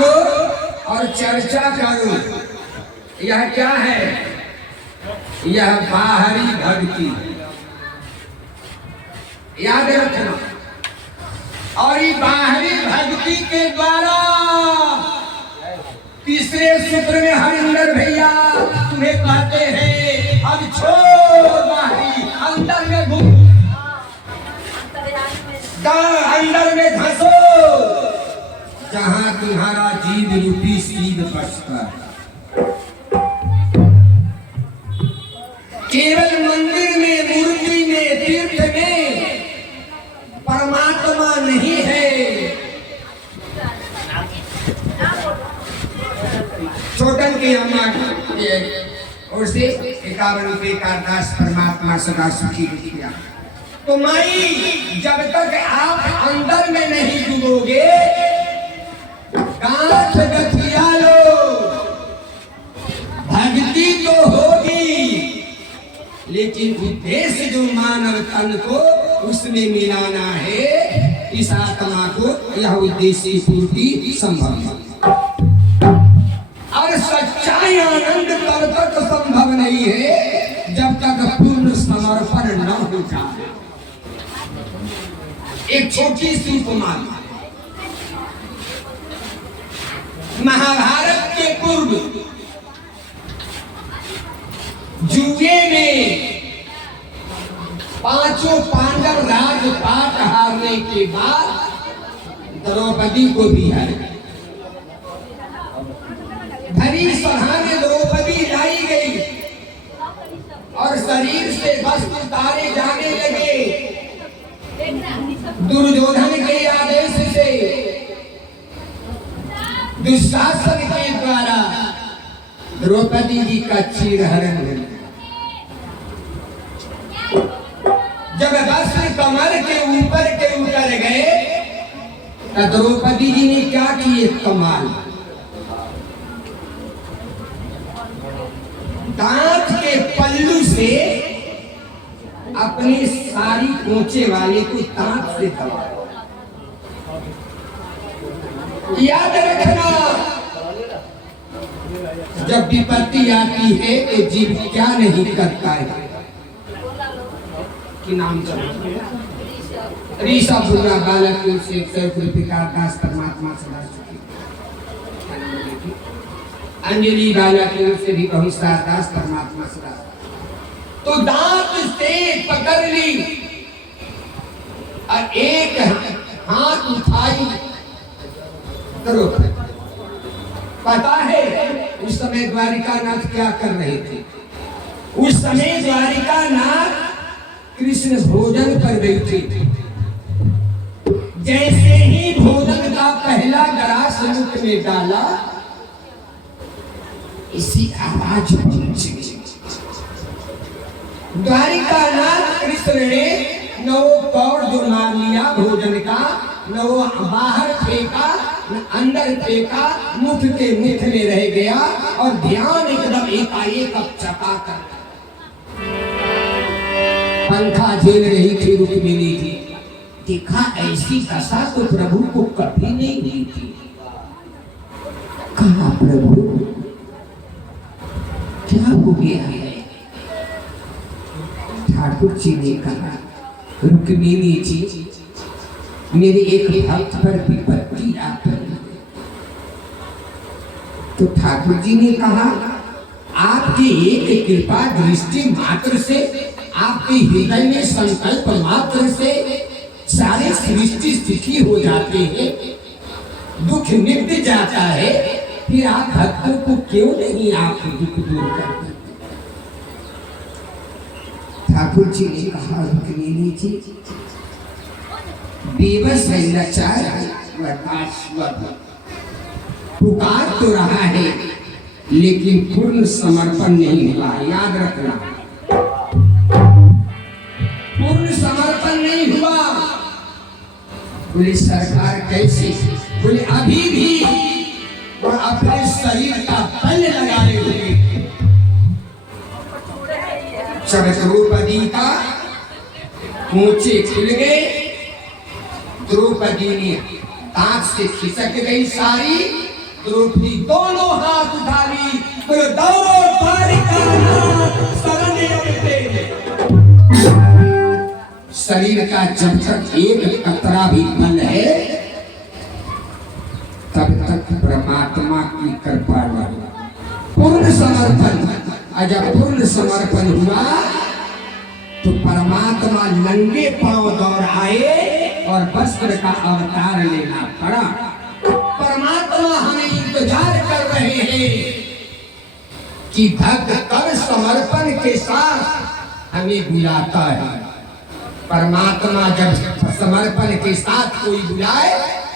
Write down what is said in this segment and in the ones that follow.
और चर्चा करो। यह क्या है? यह बाहरी भक्ति, याद रखना। और ये बाहरी भक्ति के द्वारा तीसरे सूत्र में हरिंदर भैया तुम्हें कहते हैं अब छोड़ बाहरी, अंदर में घुस, अंदर में धंसो जहां तुम्हारा जीव रूपी सीध बसता है। केवल मंदिर में, मूर्ति में, तीर्थ में परमात्मा नहीं है। छोटन की अम्मा और से 51 रुपये का दास परमात्मा सदा सुखी किया। तो माई जब तक आप अंदर में नहीं डूबोगे, गांठ गठिया लो, भक्ति तो होगी लेकिन उद्देश्य जो मानव तन को उसमें मिलाना है, इस आत्मा को यह उद्देश्य की पूर्ति संभव है। और सच्चाई आनंद तब तक संभव नहीं है जब तक पूर्ण समर्पण न हो जाए। एक छोटी सी उपमा, महाभारत के पूर्व जुए में पांचों पांडव राजपाट हारने के बाद द्रौपदी को भी हार गए। भरी सभा में द्रौपदी लाई गई और शरीर से वस्त्र उतारे जाने लगे। दुर्योधन के आदेश से, दुशासन के द्वारा द्रौपदी जी का चीरहरण हुआ। जब वस्त्र कमर के ऊपर के उतर गए तो द्रौपदी जी ने क्या किए कमाल, दांत के पल्लू से अपनी सारी पोंछे वाले को दांत से दबाया। याद रखना, जब विपत्ति आती है तो जीव क्या नहीं करता है कि नाम ऋषभ बुरा बालक से 100 रुपये का दास परमात्मा सदा सुखी। अंजलि बालक से भी बहुत सारा दास परमात्मा सदा। तो दांत से पकड़ ली और एक हाथ उठाई। पता है उस समय द्वारिकानाथ क्या कर रहे थे? उस समय द्वारिकानाथ कृष्ण भोजन कर रहे थे। जैसे ही भोजन का पहला ग्रास मुख में डाला, इसी आवाज पहुंची। द्वारिकानाथ कृष्ण ने 9 पौड़ जो मार लिया भोजन का, 9 बाहर फेंका, अंदर फेंका, मुख के मुख में रह गया और ध्यान एकदम एकाएक अब चका कर पंखा झेल रही थी रुक्मिणी जी। देखा ऐसी दशा तो प्रभु को कभी नहीं हुई थी। कहा प्रभु क्या हो गया है? ठाकुर जी ने कहा रुक्मिणी जी, मेरे एक भक्त पर विपत्ति आ गई। तो ठाकुर जी ने कहा आपकी एक कृपा दृष्टि मात्र से, आपके हृदय में संकल्प मात्र से सारे सृष्टि सुखी हो जाते हैं, दुख मिट जाता है। फिर आप भक्तों को क्यों नहीं आप दुख दूर करते? ठाकुर जी ने कहा रुक्मिणी जी, बेबस है, लाचार है, पुकार तो रहा है लेकिन पूर्ण समर्पण नहीं हुआ। याद रखना, पूर्ण समर्पण नहीं हुआ। बोले सरकार कैसे? बोले अभी भी और अपने शरीर का बल लगाए हुए द्रौपदी का मोचे खुल गए। द्रौपदी ने दांत से खिसक गई सारी द्रौपदी दोनों हाथ उठा ली, बोले दौड़ो द्वारिकानाथ शरण अब तेरे। शरीर का जब तक एक कतरा भी बल है तब तक परमात्मा की कृपा लगी। पूर्ण समर्पण, जब पूर्ण समर्पण हुआ तो परमात्मा नंगे पांव दौड़ आए और वस्त्र का अवतार लेना पड़ा। परमात्मा हमें इंतजार कर रहे हैं कि भक्त कब समर्पण के साथ हमें बुलाता है। परमात्मा जब समर्पण के साथ कोई बुलाए,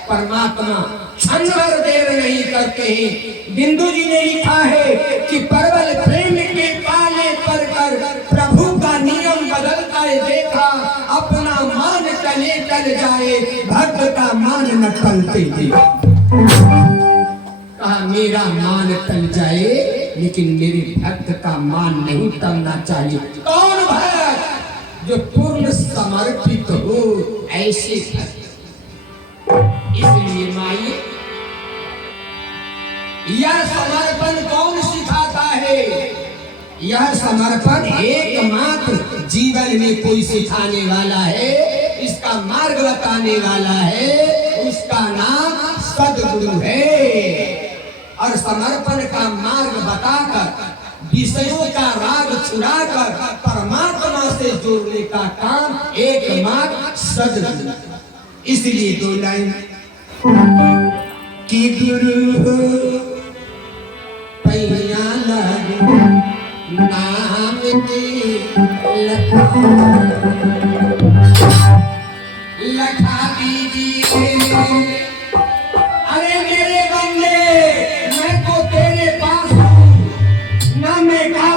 परमात्मा क्षण भर देर नहीं करते हैं। बिंदु जी ने लिखा है कि प्रबल प्रेम के पाले पर कर प्रभु का नियम बदलता है देखा, अपना मान टले टल जाए भक्त का मान न टलते देख। कहा मेरा मान टल जाए लेकिन मेरे भक्त का मान नहीं टलना चाहिए। कौन भक्त जो पूर्ण समर्पित हो, ऐसे भक्त। इसलिए माई यह समर्पण कौन सिखाता है? यह समर्पण एकमात्र जीवन में कोई सिखाने वाला है, इसका मार्ग बताने वाला है, उसका नाम सद्गुरु है। और समर्पण का मार्ग बताकर विषयों का राग छुड़ाकर परमात्मा से जोड़ने का काम एकमात्र सद्गुरु। इसलिए दो लाइन कि गुरु हो पैया लगो नाम की लखा दीजिए।